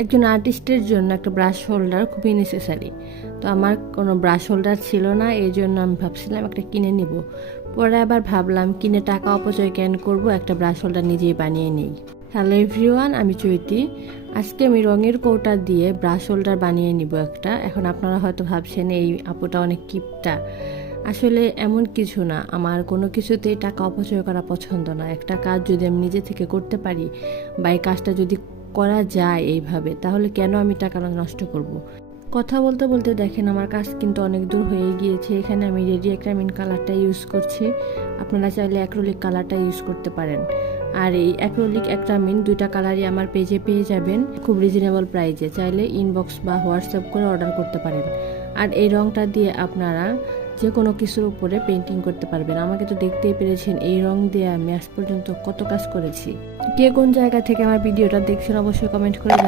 একজন আর্টিস্টের জন্য একটা ব্রাশ হোল্ডার খুবই নেসেসারি। তো আমার কোনো ব্রাশ হোল্ডার ছিল না, এই জন্য আমি ভাবছিলাম একটা কিনে নিব। পরে আবার ভাবলাম কিনে টাকা অপচয় কেন করব, একটা ব্রাশ হোল্ডার নিজেই বানিয়ে নিই। হ্যালো এভরিওয়ান, আমি চৈতি। আজকে আমি রঙের কৌটা দিয়ে ব্রাশ হোল্ডার বানিয়ে নিব একটা। এখন আপনারা হয়তো ভাবছেন এই আপুটা অনেক কিপটা। আসলে এমন কিছু না, আমার কোনো কিছুতেই টাকা অপচয় করা পছন্দ না। একটা কাজ যদি আমি নিজে থেকে করতে পারি বা এই কাজটা যদি করা যায় এইভাবে, তাহলে কেন আমি টাকা নষ্ট করব। কথা বলতে বলতে দেখেন আমার কাজ কিন্তু অনেক দূর হয়ে গিয়েছে। এখানে আমি রেডি অ্যাক্রিলিক কালারটা ইউজ করছি। আপনারা চাইলে অ্যাক্রিলিক কালারটা ইউজ করতে পারেন। আর এই অ্যাক্রিলিক অ্যাক্রিলিক দুইটা কালারই আমার পেজে পেয়ে যাবেন খুব রিজনেবল প্রাইসে। চাইলে ইনবক্স বা হোয়াটসঅ্যাপ করে অর্ডার করতে পারেন। আর এই রঙটা দিয়ে আপনারা যে কোনো কিছুর উপরে পেন্টিং করতে পারবেন। আমাকে তো দেখতেই পেরেছেন এই রং দিয়ে আমি আজ পর্যন্ত কত কাজ করেছি। কে কোন জায়গা থেকে আমার ভিডিওটা দেখছেন অবশ্যই কমেন্ট করে